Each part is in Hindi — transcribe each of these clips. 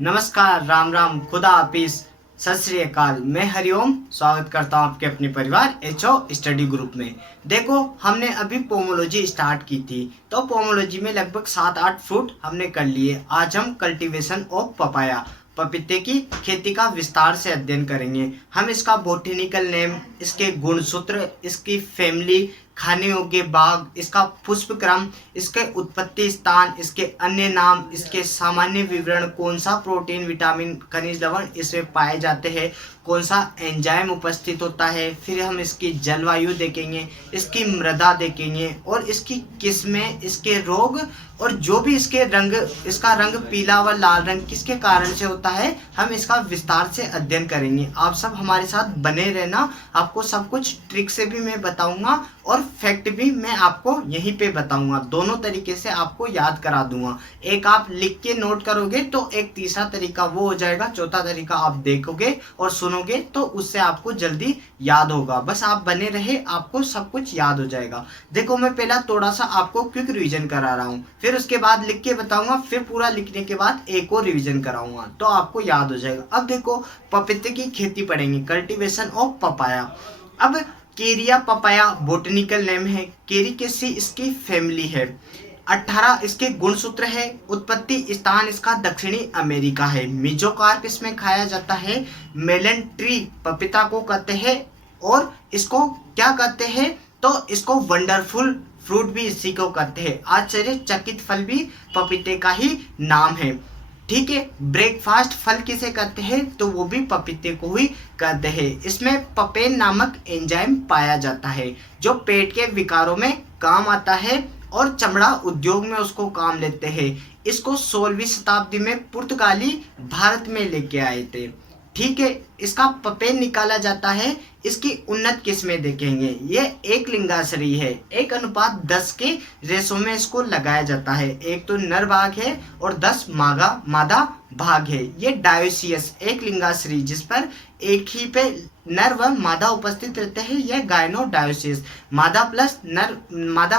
नमस्कार, राम राम, खुदा हाफिज, सत श्री अकाल। मैं हरिओम स्वागत करता हूँ आपके अपने परिवार एचओ स्टडी ग्रुप में। देखो, हमने अभी पोमोलॉजी स्टार्ट की थी, तो पोमोलॉजी में लगभग 7-8 फ्रूट हमने कर लिए। आज हम कल्टीवेशन ऑफ पपाया, पपीते की खेती का विस्तार से अध्ययन करेंगे। हम इसका बोटेनिकल नेम, इसके गुणसूत्र, इसकी फैमिली, खाने योग्य बाग, इसका पुष्प क्रम, इसके उत्पत्ति स्थान, इसके अन्य नाम, इसके सामान्य विवरण, कौन सा प्रोटीन, विटामिन, खनिज लवण इसमें पाए जाते हैं, कौन सा एंजाइम उपस्थित होता है। फिर हम इसकी जलवायु देखेंगे, इसकी मृदा देखेंगे और इसकी किस्में, इसके रोग और जो भी इसके रंग, इसका रंग पीला व लाल रंग किसके कारण से होता है, हम इसका विस्तार से अध्ययन करेंगे। आप सब हमारे साथ बने रहना, आपको सब कुछ ट्रिक से भी मैं बताऊंगा और फैक्ट भी मैं आपको यहीं पे बताऊंगा। दोनों तरीके से आपको याद करा दूंगा। एक आप लिख के नोट करोगे तो एक तीसरा तरीका वो हो जाएगा, चौथा तरीका आप देखोगे और सुनोगे तो उससे आपको जल्दी याद होगा। बस आप बने रहे, आपको सब कुछ याद हो जाएगा। देखो, मैं पहला थोड़ा सा आपको क्विक रिवीजन करा रहा हूँ, फिर उसके बाद लिख के बताऊंगा, फिर पूरा लिखने के बाद एक और रिवीजन कराऊंगा तो आपको याद हो जाएगा। अब देखो, पपीते की खेती पढ़ेंगे, कल्टीवेशन ऑफ पपाया। अब केरिया पपाया बोटेनिकल नेम है, केरी कैसी इसकी फैमिली है। 18 इसके गुणसूत्र है। उत्पत्ति स्थान इसका दक्षिणी अमेरिका है। मिजोकार्प इसमें खाया जाता है। मेलन ट्री पपीता को कहते हैं और इसको क्या कहते हैं, तो इसको वंडरफुल फ्रूट भी इसी को कहते हैं। आश्चर्यचकित फल भी पपीते का ही नाम है। ठीक है, ब्रेकफास्ट फल किसे कहते हैं, तो वो भी पपीते को ही कहते हैं। इसमें पपेन नामक एंजाइम पाया जाता है जो पेट के विकारों में काम आता है और चमड़ा उद्योग में उसको काम लेते हैं। इसको 16वीं शताब्दी में पुर्तगाली भारत में लेके आए थे। ठीक है, इसका पपेन निकाला जाता है। इसकी उन्नत किस्में देखेंगे। ये एक लिंगाश्रयी है, 1:10 के रेशो में इसको लगाया जाता है। एक तो नर भाग है और 10 मादा भाग है। ये डायोसियस एक लिंगाश्रयी जिस पर एक ही पे नर व मादा उपस्थित रहते हैं, यह गायनो डायोसियस। मादा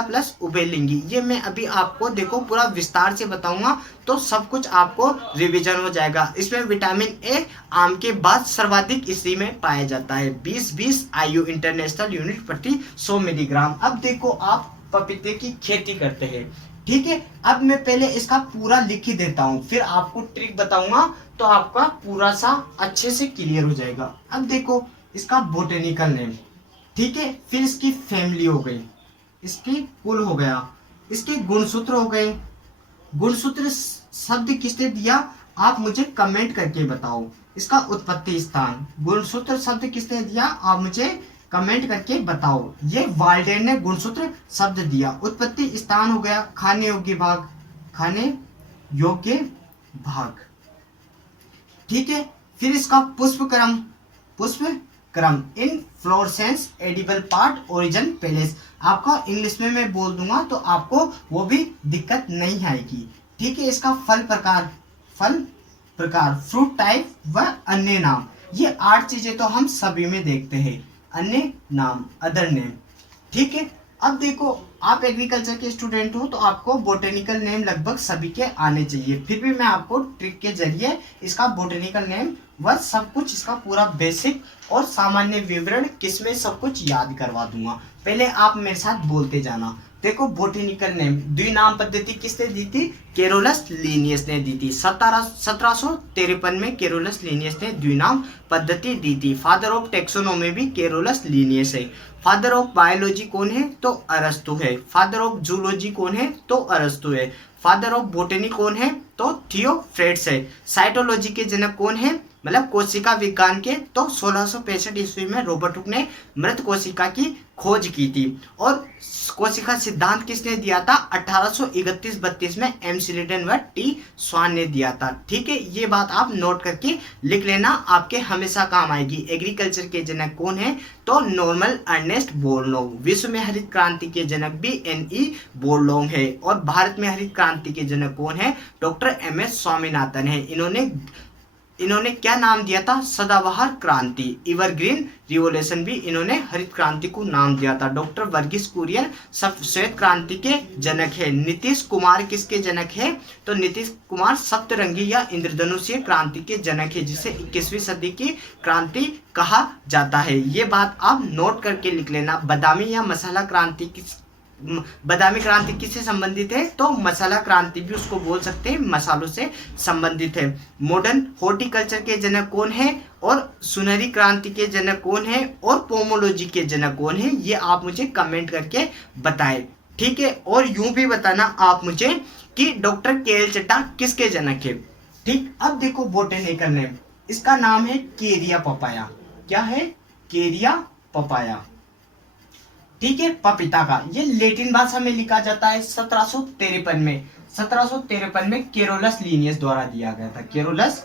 प्लस उभयलिंगी। ये मैं अभी आपको देखो पूरा विस्तार से बताऊंगा तो सब कुछ आपको रिवीजन हो जाएगा। इसमें विटामिन ए आम के बाद सर्वाधिक इसी में पाया जाता है। 20 आयु इंटरनेशनल यूनिट प्रति 100 मिलीग्राम। अब देखो, आप पपीते की खेती करते हैं। ठीक है, अब मैं पहले इसका पूरा लिख ही देता हूँ, फिर आपको ट्रिक बताऊंगा तो आपका पूरा सा अच्छे से क्लियर हो जाएगा। अब देखो, इसका बोटेनिकल नेम, ठीक है, फिर इसकी फैमिली हो गई, इसकी कुल हो गया, इसके गुणसूत्र हो गए। गुणसूत्र शब्द किसने दिया, आप मुझे कमेंट करके बताओ। इसका उत्पत्ति स्थान, गुणसूत्र शब्द किसने दिया, आप मुझे कमेंट करके बताओ। ये वाल्डेन ने गुणसूत्र शब्द दिया। उत्पत्ति स्थान हो गया, खाने योग्य भाग, खाने योग्य भाग। ठीक है, फिर इसका पुष्प क्रम inflorescence edible part origin palace. आपका इंग्लिश में मैं बोल दूंगा तो आपको वो भी दिक्कत नहीं आएगी। ठीक है, इसका फल प्रकार फ्रूट टाइप व अन्य नाम। ये 8 चीजें तो हम सभी में देखते हैं। अन्य नाम, अदर नेम। ठीक है, अब देखो, आप एग्रीकल्चर के स्टूडेंट हो तो आपको बोटेनिकल नेम लगभग सभी के आने चाहिए। फिर भी मैं आपको ट्रिक के जरिए इसका बोटेनिकल नेम व सब कुछ, इसका पूरा बेसिक और सामान्य विवरण किसमें सब कुछ याद करवा दूंगा। पहले आप मेरे साथ बोलते जाना। देखो, बोटेनिकल नेम द्विनाम पद्धति किसने दी थी, केरोलस लीनियस ने दी थी। 1753 में केरोलस लीनियस ने द्विनाम पद्धति दी थी। फादर ऑफ टेक्सोनोमी भी केरोलस लीनियस है। फादर ऑफ बायोलॉजी कौन है, तो अरस्तु है। फादर ऑफ जूलॉजी कौन है, तो अरस्तु है। फादर ऑफ बोटेनी कौन है, तो थियोफ्रेट्स है। साइटोलॉजी के जनक कौन है, मतलब कोशिका विज्ञान के, तो 1665 ईस्वी में रॉबर्ट हुक ने मृत कोशिका की खोज की थी। और कोशिका सिद्धांत किसने दिया था, 1831-32 में एम स्लीडन व टी स्वान ने दिया था। ठीक है, ये बात आप नोट करके लिख लेना, आपके हमेशा काम आएगी। एग्रीकल्चर के जनक कौन है, तो नॉर्मन अर्नेस्ट बोरलॉग। विश्व में हरित क्रांति के जनक भी एनई बोरलॉग है। और भारत में हरित क्रांति के जनक कौन है, डॉक्टर एम एस स्वामीनाथन है। इन्होंने इन्होंने क्या नाम दिया था? सदाबहार क्रांति, एवरग्रीन रिवॉल्यूशन भी इन्होंने हरित क्रांति को नाम दिया था। डॉक्टर वर्गीस कुरियन श्वेत क्रांति के जनक है। नीतीश कुमार किसके जनक है? तो नीतीश कुमार सप्तरंगी या इंद्रधनुषीय क्रांति के जनक है, जिसे 21वीं सदी की क्रांति कहा जाता है। ये बात आप नोट करके लिख लेना। बादामी या मसाला क्रांति बादामी क्रांति किससे संबंधित है? तो मसाला क्रांति भी उसको बोल सकते हैं, मसालों से संबंधित है। मॉडर्न हॉर्टिकल्चर के जनक कौन है? और सुनहरी क्रांति के जनक कौन है? और पोमोलॉजी के जनक कौन है? ये आप मुझे कमेंट करके बताएं, ठीक है। और यूं भी बताना आप मुझे कि डॉक्टर के एल चड्ढा किसके जनक है, ठीक। अब देखो बोटेनिकल नेम, इसका नाम है केरिया पपाया। क्या है? केरिया पपाया, ठीक है, पपीता का। ये लेटिन भाषा में लिखा जाता है। 1753 में केरोलस लीनियस द्वारा दिया गया था। केरोलस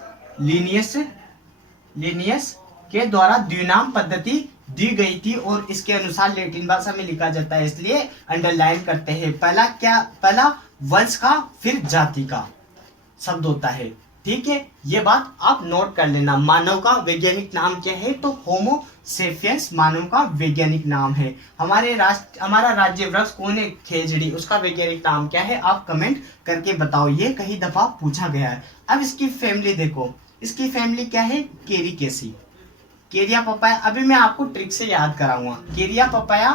लीनियस के द्वारा द्विनाम पद्धति दी गई थी और इसके अनुसार लेटिन भाषा में लिखा जाता है, इसलिए अंडरलाइन करते हैं। पहला वंश का फिर जाति का शब्द होता है, ठीक है। ये बात आप नोट कर लेना। मानव का वैज्ञानिक नाम क्या है? तो होमो सेपियंस मानव का वैज्ञानिक नाम है। हमारा राज्य वृक्ष कौन है? खेजड़ी। उसका वैज्ञानिक नाम क्या है? आप कमेंट करके बताओ, ये कई दफा पूछा गया है। अब इसकी फैमिली देखो, इसकी फैमिली क्या है? केरिकेसी, केरिया पपाया। अभी मैं आपको ट्रिक से याद कराऊंगा। केरिया पपाया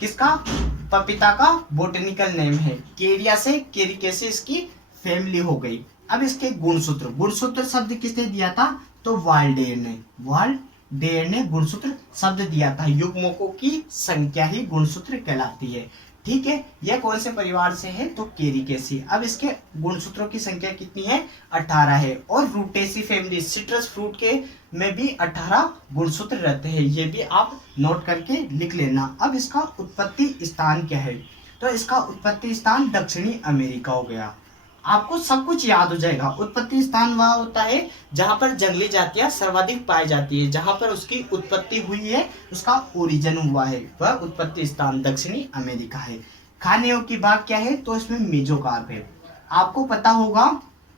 किसका? पपीता का बोटेनिकल नेम है। केरिया से केरिकेसी इसकी फैमिली हो गई। अब इसके गुणसूत्र शब्द किसने दिया था? तो वाल्डेयर ने गुणसूत्र शब्द दिया था। युग्मकों की संख्या ही गुणसूत्र कहलाती है, ठीक है। यह कौन से परिवार से है? तो केरिकेसी। अब इसके गुणसूत्रों की संख्या कितनी है? 18 है। और रूटेसी फैमिली, सिट्रस फ्रूट के में भी 18 गुणसूत्र रहते हैं। ये भी आप नोट करके लिख लेना। अब इसका उत्पत्ति स्थान क्या है? तो इसका उत्पत्ति स्थान दक्षिणी अमेरिका हो गया। आपको सब कुछ याद हो जाएगा। उत्पत्ति स्थान वह होता है जहां पर जंगली जातियां सर्वाधिक पाई जाती है, जहां पर उसकी उत्पत्ति हुई है, उसका ओरिजिन हुआ है, वह उत्पत्ति स्थान दक्षिणी अमेरिका है। खाने योग्य भाग क्या है? तो इसमें मेजोकार्प है। आपको पता होगा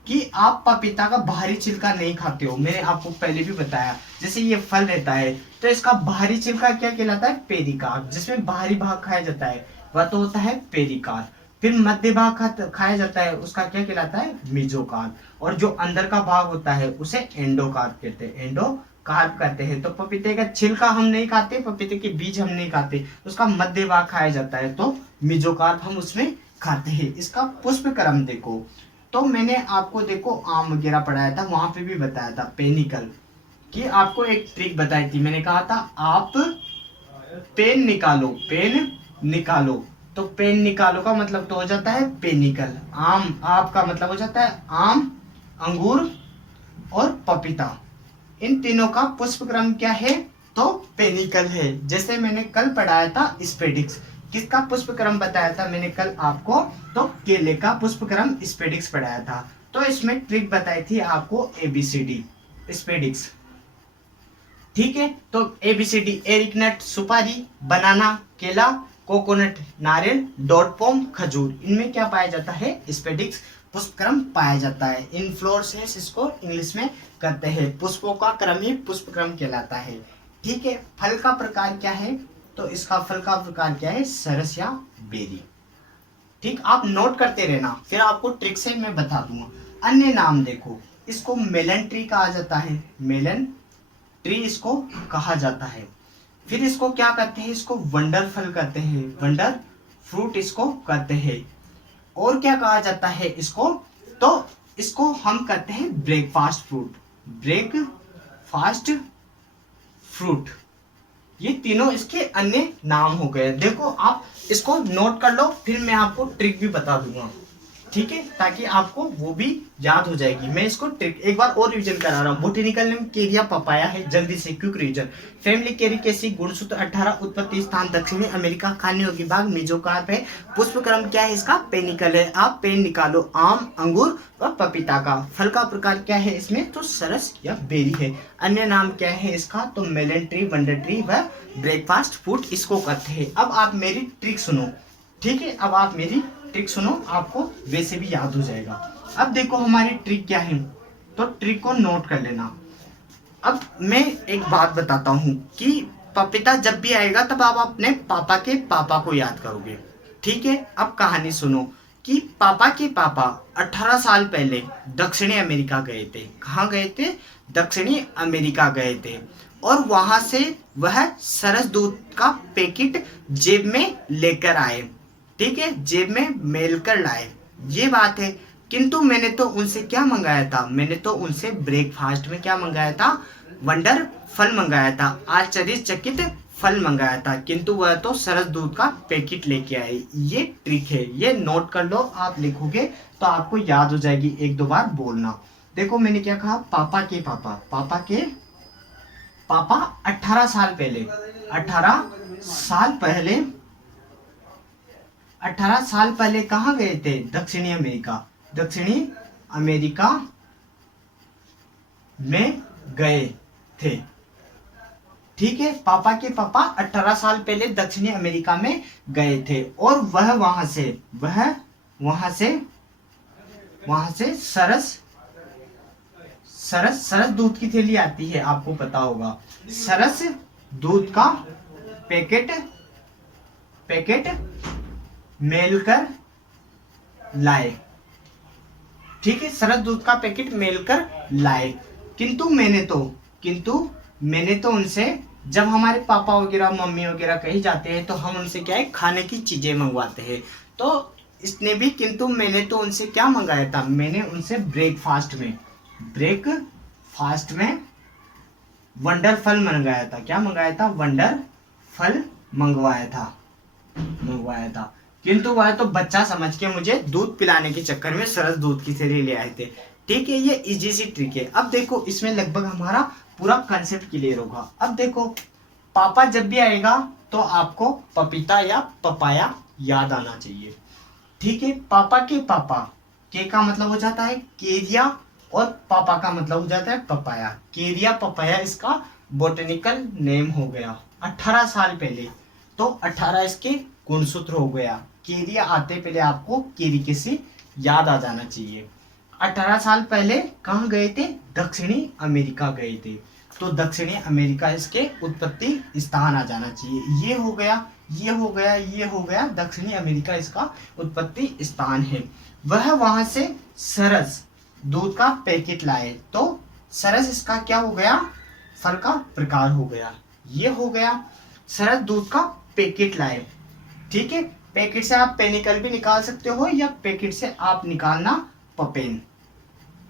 कि आप पपीता का बाहरी छिलका नहीं खाते हो, मैंने आपको पहले भी बताया। जैसे ये फल रहता है तो इसका बाहरी छिलका क्या कहलाता है? पेरिकार्प। जिसमें बाहरी भाग खाया जाता है वह तो होता है पेरिकार्प। फिर मध्य भाग खाया जाता है, उसका क्या कहलाता है? मेसोकार्प। और जो अंदर का भाग होता है उसे एंडोकार्प कहते हैं, एंडोकार्प कहते हैं। तो पपीते का छिलका हम नहीं खाते, पपीते के बीज हम नहीं खाते, उसका मध्य भाग खाया जाता है, तो मेसोकार्प हम उसमें खाते हैं। इसका पुष्प क्रम देखो, तो मैंने आपको देखो आम वगैरह पढ़ाया था, वहां पे भी बताया था पेनिकल कि आपको एक ट्रिक बताई थी। मैंने कहा था आप पेन निकालो, तो पेन निकालो का मतलब तो हो जाता है पेनिकल। आम, आप का मतलब हो जाता है आम, अंगूर और पपीता। इन तीनों का पुष्प क्रम क्या है? तो पेनिकल है। जैसे मैंने कल पढ़ाया था स्पेडिक्स, किसका पुष्प क्रम बताया था मैंने कल आपको? तो केले का पुष्प क्रम स्पेडिक्स पढ़ाया था। तो इसमें ट्रिक बताई थी आपको ABCD स्पेडिक्स, ठीक है। तो ABCD एरिकनट सुपारी, बनाना केला, कोकोनट नारियल, डॉट पॉम खजूर, इनमें क्या पाया जाता है? स्पेडिक्स पुष्पक्रम पाया जाता है। इनफ्लोरेसेंस इसको इंग्लिश में कहते हैं। पुष्पों का क्रम ही पुष्पक्रम कहलाता है, ठीक है। फल का प्रकार क्या है? तो इसका फल का प्रकार क्या है? सरस या बेरी, ठीक। आप नोट करते रहना, फिर आपको ट्रिक से मैं बता दूंगा। अन्य नाम देखो, इसको मेलन ट्री कहा जाता है, मेलन ट्री इसको कहा जाता है। फिर इसको क्या कहते हैं? इसको वंडर फल कहते हैं, वंडर फ्रूट इसको कहते हैं। और क्या कहा जाता है इसको? तो इसको हम कहते हैं ब्रेकफास्ट फ्रूट। ये तीनों इसके अन्य नाम हो गए। देखो आप इसको नोट कर लो, फिर मैं आपको ट्रिक भी बता दूंगा, ठीक है, ताकि आपको वो भी याद हो जाएगी। मैं इसको ट्रिक एक बार और रिवीजन करा रहा हूँ। बोटेनिकल नेम केरिया पपाया है, जल्दी से क्विक रिवीजन। फैमिली केरिकेसी, गुणसूत्र 18, उत्पत्ति स्थान दक्षिणी अमेरिका, खाने योग्य भाग मेसोकार्प है। पुष्प क्रम क्या है इसका? पेनिकल है। आप पेन निकालो, आम, अंगूर व पपीता का। फल का प्रकार क्या है इसमें? तो सरस या बेरी है। अन्य नाम क्या है इसका? तो मेलन ट्री, वंडर ट्री व ब्रेकफास्ट फूड इसको कहते हैं। अब आप मेरी ट्रिक सुनो, ठीक है। अब आप मेरी ट्रिक सुनो, आपको वैसे भी याद हो जाएगा। अब देखो हमारी ट्रिक क्या है, तो ट्रिक को नोट कर लेना। अब मैं एक बात बताता हूँ कि पपीता जब भी आएगा तब आप अपने पापा के पापा को याद करोगे। ठीक है, अब कहानी सुनो कि पापा के पापा 18 साल पहले दक्षिणी अमेरिका गए थे। कहाँ गए थे? दक्षिणी अमेरिका गए थे। और वहां से वह सरस दूध का पैकेट जेब में लेकर आए। ठीक है, जेब में मेल कर लाए, ये बात है। किंतु मैंने तो उनसे क्या मंगाया था? मैंने तो उनसे ब्रेकफास्ट में क्या मंगाया था? वंडर फल मंगाया था, आश्चर्यचकित फल मंगाया था, किंतु वह तो सरस दूध का पैकेट लेके आए। ये ट्रिक है, ये नोट कर लो, आप लिखोगे तो आपको याद हो जाएगी, एक दो बार बोलना। देखो मैंने क्या कहा, पापा के पापा, पापा के पापा 18 साल पहले, 18 साल पहले, 18 साल पहले कहाँ गए थे? दक्षिणी अमेरिका, दक्षिणी अमेरिका में गए थे। ठीक है, पापा के पापा 18 साल पहले दक्षिणी अमेरिका में गए थे और वह वहां से सरस दूध की थैली आती है, आपको पता होगा। सरस दूध का पैकेट मेल कर लाए। ठीक है, सरस दूध का पैकेट मेल कर लाए। किंतु मैंने तो उनसे, जब हमारे पापा वगैरह मम्मी वगैरह कहीं जाते हैं तो हम उनसे क्या है, खाने की चीजें मंगवाते हैं। तो इसने भी किंतु मैंने तो उनसे क्या मंगाया था? मैंने उनसे ब्रेकफास्ट में वंडर फल मंगाया था। क्या मंगाया था? वंडर फल मंगवाया था। किंतु वह तो बच्चा समझ के मुझे दूध पिलाने के चक्कर में सरस दूध की थैली ले आए थे। ठीक है, ये इजी सी ट्रिक है। अब देखो इसमें लगभग हमारा पूरा कंसेप्ट क्लियर होगा। अब देखो, पापा जब भी आएगा तो आपको पपीता या पपाया याद आना चाहिए। ठीक है, पापा के पापा, के का मतलब हो जाता है केरिया और पापा का मतलब हो जाता है पपाया। केरिया पपाया इसका बोटेनिकल नेम हो गया। 18 साल पहले तो 18 इसके गुणसूत्र हो गया। केरिया आते पहले आपको केरिके से याद आ जाना चाहिए। 18 साल पहले कहाँ गए थे? दक्षिणी अमेरिका गए थे, तो दक्षिणी अमेरिका इसके उत्पत्ति स्थान आ जाना चाहिए। ये हो गया दक्षिणी अमेरिका इसका उत्पत्ति स्थान है। वह वहां से सरस दूध का पैकेट लाए, तो सरस इसका क्या हो गया? फल का प्रकार हो गया। ये हो गया सरस दूध का पैकेट लाए। ठीक है, पैकेट से आप पेनिकल भी निकाल सकते हो या पैकेट से आप निकालना पपेन।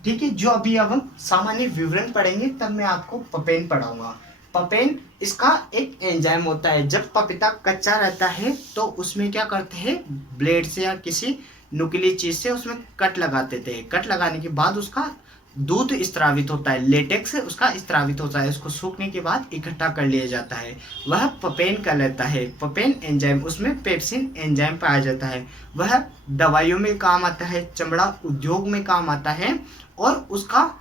ठीक है, जो अभी अब हम सामान्य विवरण पढ़ेंगे तब मैं आपको पपेन पढ़ाऊंगा। पपेन इसका एक एंजाइम होता है। जब पपीता कच्चा रहता है तो उसमें क्या करते हैं, ब्लेड से या किसी नुकीली चीज से उसमें कट लगाते थे। कट लगाने के बाद उसका दूध स्त्रावित होता है, लेटेक्स उसका स्त्रावित होता है। उसको सूखने के बाद इकट्ठा कर लिया जाता है, वह पपेन कहलाता है। पपेन एंजाइम, उसमें पेप्सिन एंजाइम पाया जाता है। वह दवाइयों में काम आता है, चमड़ा उद्योग में काम आता है और उसका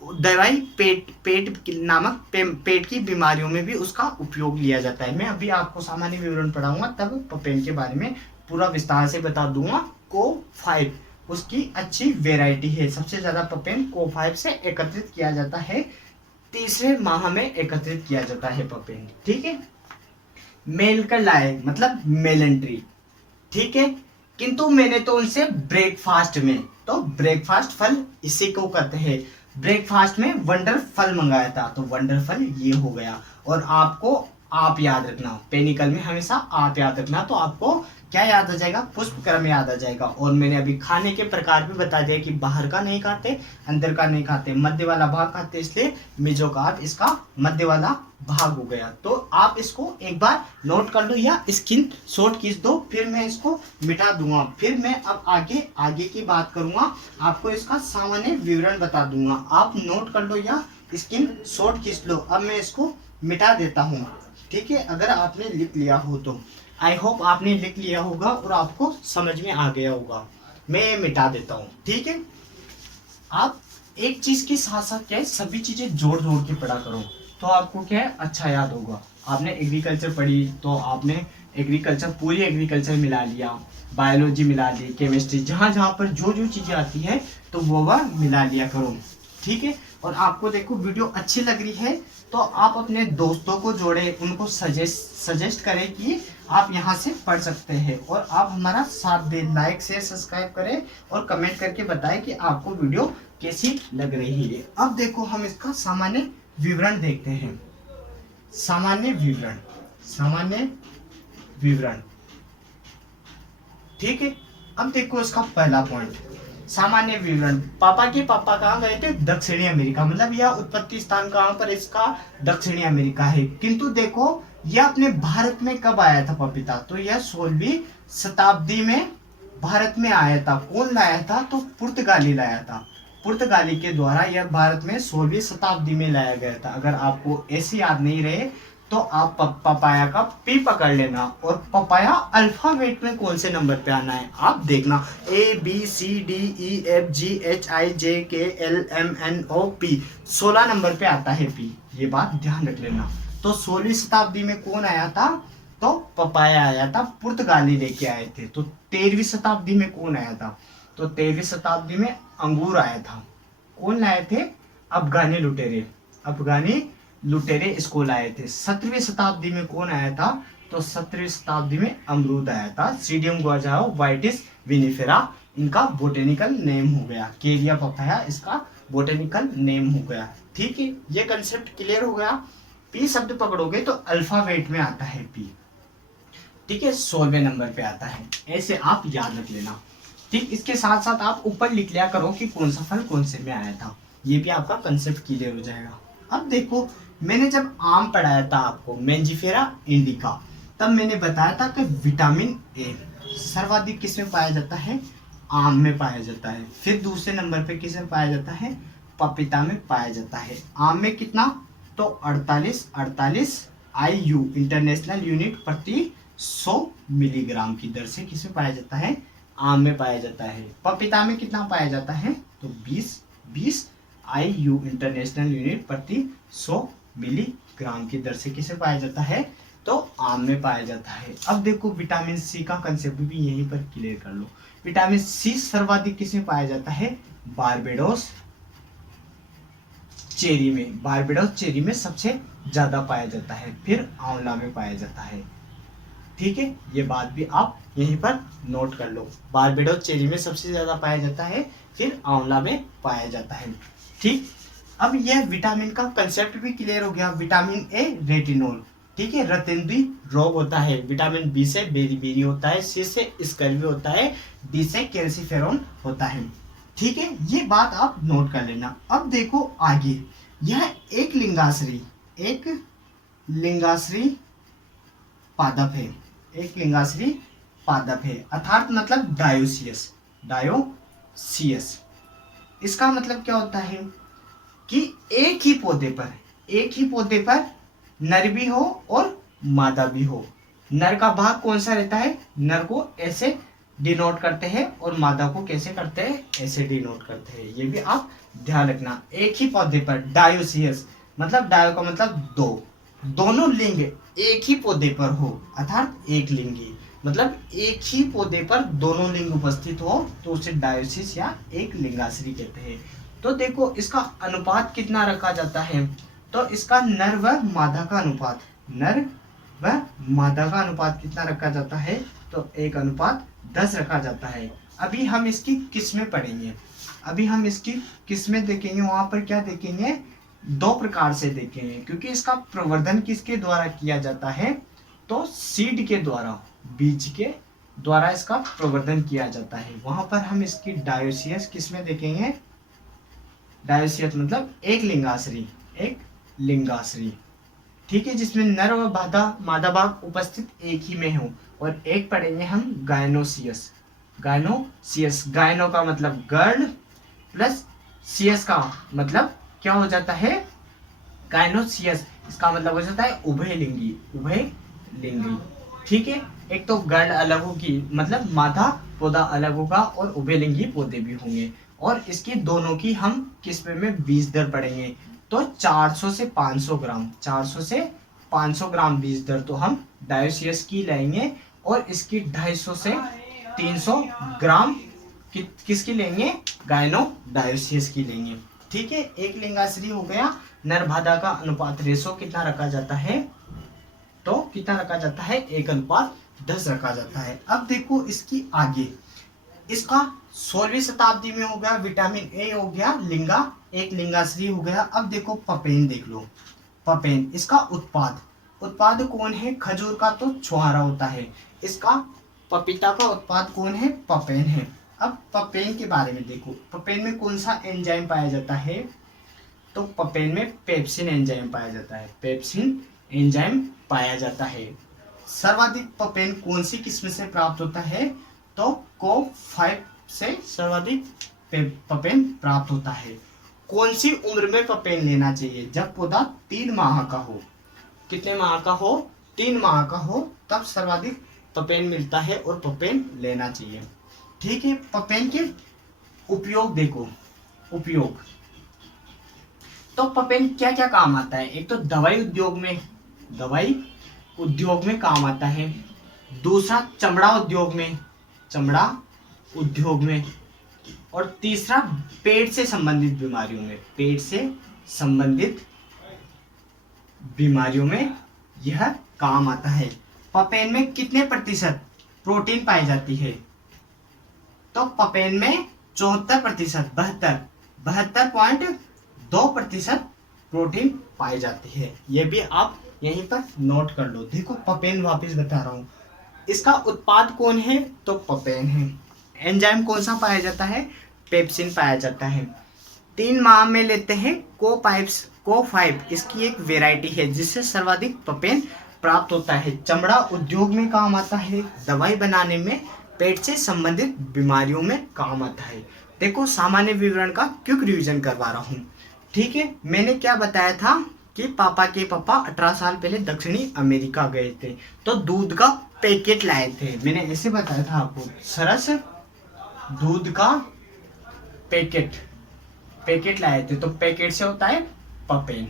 दवाई पेट की बीमारियों में भी उसका उपयोग लिया जाता है। मैं अभी आपको सामान्य विवरण पढ़ाऊंगा तब पपेन के बारे में पूरा विस्तार से बता दूंगा। को5 उसकी अच्छी वेराइटी है। सबसे ज्यादा पपेन को5 से एकत्रित किया जाता है, तीसरे माह में एकत्रित किया जाता है पपेन। ठीक है, मेल कर लाए मतलब मेलन ट्री। ठीक है, किंतु मैंने तो उनसे ब्रेकफास्ट में, तो ब्रेकफास्ट फल इसी को कहते हैं। ब्रेकफास्ट में वंडर फल मंगाया था, तो वंडर फल ये हो गया। और आपको आप याद रखना, पेनिकल में हमेशा आप याद रखना, तो आपको क्या याद आ जाएगा? पुष्पक्रम याद आ जाएगा। और मैंने अभी खाने के प्रकार भी बता दिया कि बाहर का नहीं खाते, अंदर का नहीं खाते, मध्य वाला भाग खाते, इसलिए मेजोकार्प इसका मध्य वाला भाग हो गया। तो आप इसको एक बार नोट कर लो या स्क्रीन शॉट खींच दो, फिर मैं इसको मिटा दूंगा। फिर मैं अब आगे की बात करूंगा, आपको इसका सामान्य विवरण बता दूंगा। आप नोट कर लो या स्क्रीन शॉट खींच लो। अब मैं इसको मिटा देता हूँ। ठीक है, अगर आपने लिख लिया हो तो आई होप आपने लिख लिया होगा और आपको समझ में आ गया होगा। मैं मिटा देता हूँ। ठीक है, आप एक चीज के साथ साथ क्या है, सभी चीजें जोड़ के पढ़ा करो, तो आपको क्या है, अच्छा याद होगा। आपने एग्रीकल्चर पढ़ी तो आपने पूरी एग्रीकल्चर मिला लिया, बायोलॉजी मिला ली, केमिस्ट्री, जहाँ पर जो चीजें आती है तो वो मिला लिया करो। ठीक है। और आपको देखो वीडियो अच्छी लग रही है तो आप अपने दोस्तों को जोड़े, उनको सजेस्ट करें कि आप यहाँ से पढ़ सकते हैं, और आप हमारा साथ दें, लाइक शेयर सब्सक्राइब करें और कमेंट करके बताएं कि आपको वीडियो कैसी लग रही है। अब देखो हम इसका सामान्य विवरण देखते हैं। सामान्य विवरण, सामान्य विवरण, ठीक है। अब देखो इसका पहला पॉइंट, सामान्य विवरण। पापा कहाँ गए थे? दक्षिणी अमेरिका, मतलब यह उत्पत्ति स्थान कहाँ पर इसका? दक्षिणी अमेरिका है। किंतु देखो यह अपने भारत में कब आया था पपीता? तो यह 16वीं शताब्दी में भारत में आया था। कौन लाया था? तो पुर्तगाली लाया था। पुर्तगाली के द्वारा यह भारत में 16वीं शताब्दी में लाया गया था। अगर आपको ऐसे याद नहीं रहे तो आप पपाया का पी पकड़ लेना, और पपाया अल्फाबेट में कौन से नंबर पे आना है आप देखना, ABCDEFGHIJKLMNOP 16 नंबर पे आता है पी, ये बात ध्यान रख लेना। तो 16वीं शताब्दी में कौन आया था? तो पपाया आया था, पुर्तगाली लेके आए थे। तो 13वीं शताब्दी में कौन आया था? तो 13वीं शताब्दी में अंगूर आया था। कौन लाए थे? अफगानी लुटेरे, अफगानी लुटेरे स्कूल आए थे। 17वीं शताब्दी में कौन आया था? तो 17वीं शताब्दी में अमरूद आया था। सीडियम गुआजाओ वाइटिस विनिफेरा इनका बोटेनिकल नेम हो गया। केरिया पपाया इसका बोटेनिकल नेम हो गया। ठीक है, ये कंसेप्ट क्लियर हो गया। पी शब्द पकड़ोगे तो अल्फाबेट में आता है पी, ठीक है, 16वें नंबर पे आता है, ऐसे आप याद रख लेना। ठीक, इसके साथ साथ आप ऊपर लिख लिया करो कि कौन सा फल कौन से में आया था, ये भी आपका कंसेप्ट क्लियर हो जाएगा। अब देखो मैंने जब आम पढ़ाया था आपको, मेंजिफेरा इंडिका, तब मैंने बताया था कि विटामिन ए सर्वाधिक किस में पाया जाता है? आम में पाया जाता है। फिर दूसरे नंबर पे किस में पाया जाता है? पपीता में पाया जाता है। आम में कितना? तो 48 IU इंटरनेशनल यूनिट प्रति 100 मिलीग्राम की दर से किस में पाया जाता है? आम में पाया जाता है। पपीता में कितना पाया जाता है? तो 20 IU इंटरनेशनल यूनिट प्रति 100 मिलीग्राम की दर से किसे पाया जाता है? तो आम में पाया जाता है। अब देखो विटामिन सी का कंसेप्ट भी यहीं पर क्लियर कर लो। विटामिन सी सर्वाधिक किसमें पाया जाता है? बारबेडोस चेरी में, बारबेडोस चेरी में सबसे ज्यादा पाया जाता है। फिर आंवला में पाया जाता है। ठीक है, ये बात भी आप यहीं पर नोट कर लो। बारबेडोस चेरी में सबसे ज्यादा पाया जाता है, फिर आंवला में पाया जाता है। ठीक, अब यह विटामिन का कंसेप्ट भी क्लियर हो गया। विटामिन ए रेटिनोल, ठीक है, रतेंद्रीय रोग होता है। विटामिन बी से बेरीबेरी होता है, सी से स्कर्वी होता है, डी से कैल्सीफेरॉन होता है। ठीक है, ये बात आप नोट कर लेना। अब देखो आगे, यह एक लिंगाश्री पादप है, एक लिंगाश्री पादप है, अर्थात मतलब डायोसियस। इसका मतलब क्या होता है कि एक ही पौधे पर नर भी हो और मादा भी हो। नर का भाग कौन सा रहता है? नर को ऐसे डिनोट करते हैं और मादा को कैसे करते हैं? ऐसे डिनोट करते हैं। ये भी आप ध्यान रखना। एक ही पौधे पर, डायोसियस मतलब डायो का मतलब दो, दोनों लिंग एक ही पौधे पर हो, अर्थात एक लिंगी, मतलब एक ही पौधे पर दोनों लिंग उपस्थित हो तो उसे डायोसिस या एक लिंगाश्री कहते हैं। तो देखो इसका अनुपात कितना रखा जाता है? तो इसका नर व मादा का अनुपात, कितना रखा जाता है? तो 1:10 रखा जाता है। अभी हम इसकी किस्में पढ़ेंगे, देखेंगे। वहां पर क्या देखेंगे? 2 प्रकार से देखेंगे, क्योंकि इसका प्रवर्धन किसके द्वारा किया जाता है? तो सीड के द्वारा, बीज के द्वारा इसका प्रवर्धन किया जाता है। वहां पर हम इसकी डायोसियस किसमें देखेंगे? डायोसियस मतलब एक लिंगाश्री, ठीक है, जिसमें नर व मादा भाग उपस्थित एक ही में हो। और एक पढ़ेंगे हम गायनोसियस। गायनो का मतलब गर्ल प्लस सियस का मतलब क्या हो जाता है? गायनोसियस, इसका मतलब हो जाता है उभयलिंगी। ठीक है, एक तो गर्ल अलग होगी, मतलब मादा पौधा अलग होगा, और उभयलिंगी पौधे भी होंगे। और इसकी दोनों की हम किस्में में बीज दर पढ़ेंगे। तो 400 से 500 ग्राम बीज दर तो हम डायोसियस की लेंगे, और इसकी 250 से 300 ग्राम किसकी लेंगे? गायनो डायोसियस की लेंगे। ठीक है, एक लिंगाश्री हो गया। नर-भादा का अनुपात रेशो कितना रखा जाता है, तो कितना रखा जाता है, 1:10 रखा जाता है। अब देखो इसकी आगे, इसका 16वीं शताब्दी में हो गया विटामिन ए हो गया लिंगा, एक लिंगाश्री हो गया। अब देखो पपेन देख लो, पपेन इसका उत्पाद कौन है, खजूर का तो छुहारा होता है, इसका पपीता का उत्पाद कौन है, पपेन है। अब पपेन के बारे में देखो, पपेन में कौन सा एंजाइम पाया जाता है, तो पपेन में पेप्सिन एंजाइम पाया जाता है, पेप्सिन एंजाइम पाया जाता है। सर्वाधिक पपेन कौन सी किस्म से प्राप्त होता है, तो को5 से सर्वाधिक पपेन प्राप्त होता है। कौन सी उम्र में पपेन लेना चाहिए, जब पौधा 3 माह का हो, कितने माह का हो, 3 माह का हो, तब सर्वाधिक पपेन मिलता है और पपेन लेना चाहिए। ठीक है, पपेन के उपयोग देखो, उपयोग तो पपेन क्या क्या काम आता है, एक तो दवाई उद्योग में काम आता है, दूसरा चमड़ा उद्योग में, और तीसरा पेट से संबंधित बीमारियों में यह काम आता है। पपेन में कितने प्रतिशत प्रोटीन पाई जाती है, तो पपेन में 74%, 72.2% प्रोटीन पाई जाती है। ये भी आप यहीं पर नोट कर लो। देखो पपेन वापस बता रहा हूँ, इसका उत्पाद कौन है, तो पपेन है। एंजाइम कौन सा पाया जाता है, पेप्सिन पाया जाता है। 3 माह में लेते हैं को5 इसकी एक वेराइटी है जिससे सर्वाधिक पपेन प्राप्त होता है। चमड़ा उद्योग में काम आता है, दवाई बनाने में, पेट से संबंधित बीमारियों में काम आता है। देखो सामान्य विवरण का क्विक रिवीजन करवा रहा हूँ। ठीक है, मैंने क्या बताया था कि पापा के पापा 18 साल पहले दक्षिणी अमेरिका गए थे, तो दूध का पैकेट लाए थे। मैंने ऐसे बताया था आपको, सरस दूध का पैकेट लाए थे, तो पैकेट से होता है पपेन।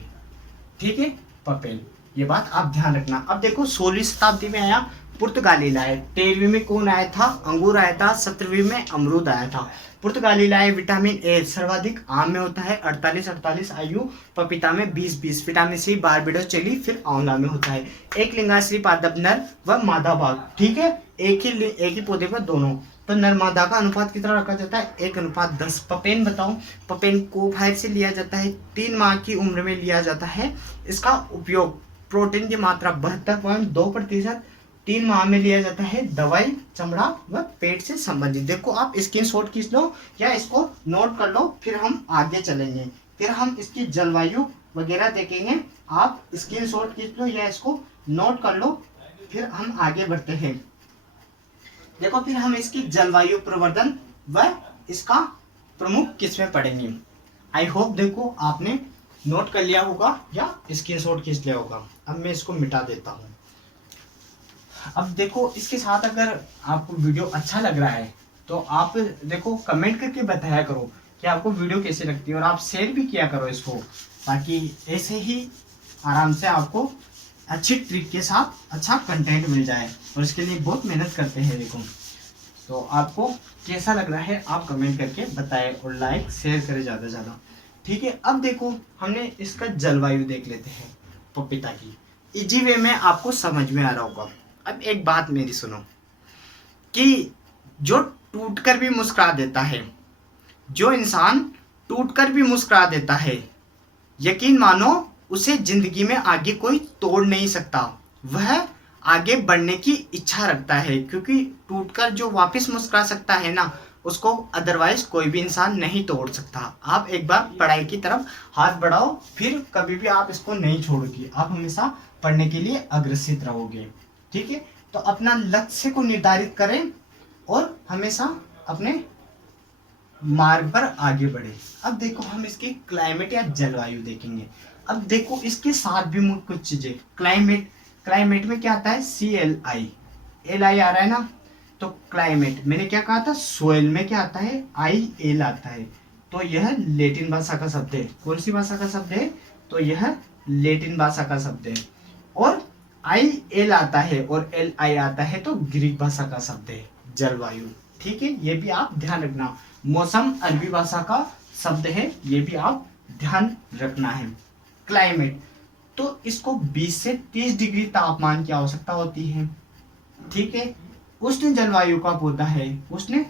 ठीक है, पपेन, ये बात आप ध्यान रखना। अब देखो 16वीं शताब्दी में आया पुर्तगाली लाए, 13वीं में कौन आया था, अंगूर आया था, 17वीं में अमरूद आया था। पुर्तगाली लाए विटामिन ए सर्वाधिक आम में होता है 48 आयु, पपीता में 20, विटामिन सी बारबेडोस चिली, फिर आंवला में होता है। एक लिंगाश्री पादप नर व मादा भाग, ठीक है, एक ही पौधे पर दोनों, तो नर मादा का अनुपात कितना रखा जाता है, 1:10। पपेन बताओ, पपेन को5 से लिया जाता है, 3 माह की उम्र में लिया जाता है। इसका उपयोग प्रोटीन की मात्रा 72.2%, 3 माह में लिया जाता है, दवाई, चमड़ा व पेट से संबंधित। देखो आप स्क्रीनशॉट खींच लो या इसको नोट कर लो, फिर हम आगे चलेंगे, फिर हम इसकी जलवायु वगैरह देखेंगे। आप स्क्रीनशॉट खींच लो या इसको नोट कर लो, फिर हम आगे बढ़ते हैं। देखो फिर हम इसकी जलवायु प्रवर्धन व इसका प्रमुख किस्में पढ़ेंगे। आई होप देखो आपने नोट कर लिया होगा या स्क्रीनशॉट खींच लिया होगा। अब मैं इसको मिटा देता हूँ। अब देखो इसके साथ अगर आपको वीडियो अच्छा लग रहा है तो आप देखो कमेंट करके बताया करो कि आपको वीडियो कैसी लगती है, और आप शेयर भी किया करो इसको, ताकि ऐसे ही आराम से आपको अच्छी ट्रिक के साथ अच्छा कंटेंट मिल जाए। और इसके लिए बहुत मेहनत करते हैं। देखो तो आपको कैसा लग रहा है आप कमेंट करके बताएं और लाइक शेयर करें ज़्यादा से ज़्यादा। ठीक है, अब देखो हमने इसका जलवायु देख लेते हैं पपीता की, इजी वे में आपको समझ में आ रहा होगा। अब एक बात मेरी सुनो कि जो टूटकर भी मुस्कुरा देता है, जो इंसान टूटकर भी मुस्कुरा देता है, यकीन मानो उसे जिंदगी में आगे कोई तोड़ नहीं सकता। वह आगे बढ़ने की इच्छा रखता है, क्योंकि टूटकर जो वापस मुस्कुरा सकता है ना, उसको अदरवाइज कोई भी इंसान नहीं तोड़ सकता। आप एक बार पढ़ाई की तरफ हाथ बढ़ाओ, फिर कभी भी आप इसको नहीं छोड़ोगे, आप हमेशा पढ़ने के लिए अग्रसित रहोगे। ठीक है, तो अपना लक्ष्य को निर्धारित करें और हमेशा अपने मार्ग पर आगे बढ़े। अब देखो हम इसकी क्लाइमेट या जलवायु देखेंगे। अब देखो इसके साथ भी कुछ चीजें, क्लाइमेट में क्या आता है, CLI आ रहा है ना, तो क्लाइमेट मैंने क्या कहा था, सोइल में क्या आता है, IL आता है, तो यह लेटिन भाषा का शब्द है। कौन सी भाषा का शब्द है, तो यह लेटिन भाषा का शब्द है। और IL आता है और LI आता है, तो ग्रीक भाषा का शब्द है जलवायु। ठीक है, ये भी आप ध्यान रखना। मौसम अरबी भाषा का शब्द है, ये भी आप ध्यान रखना है। क्लाइमेट, तो इसको 20 से 30 डिग्री तापमान की आवश्यकता होती है। ठीक है। उष्ण जलवायु का पौधा है, उष्ण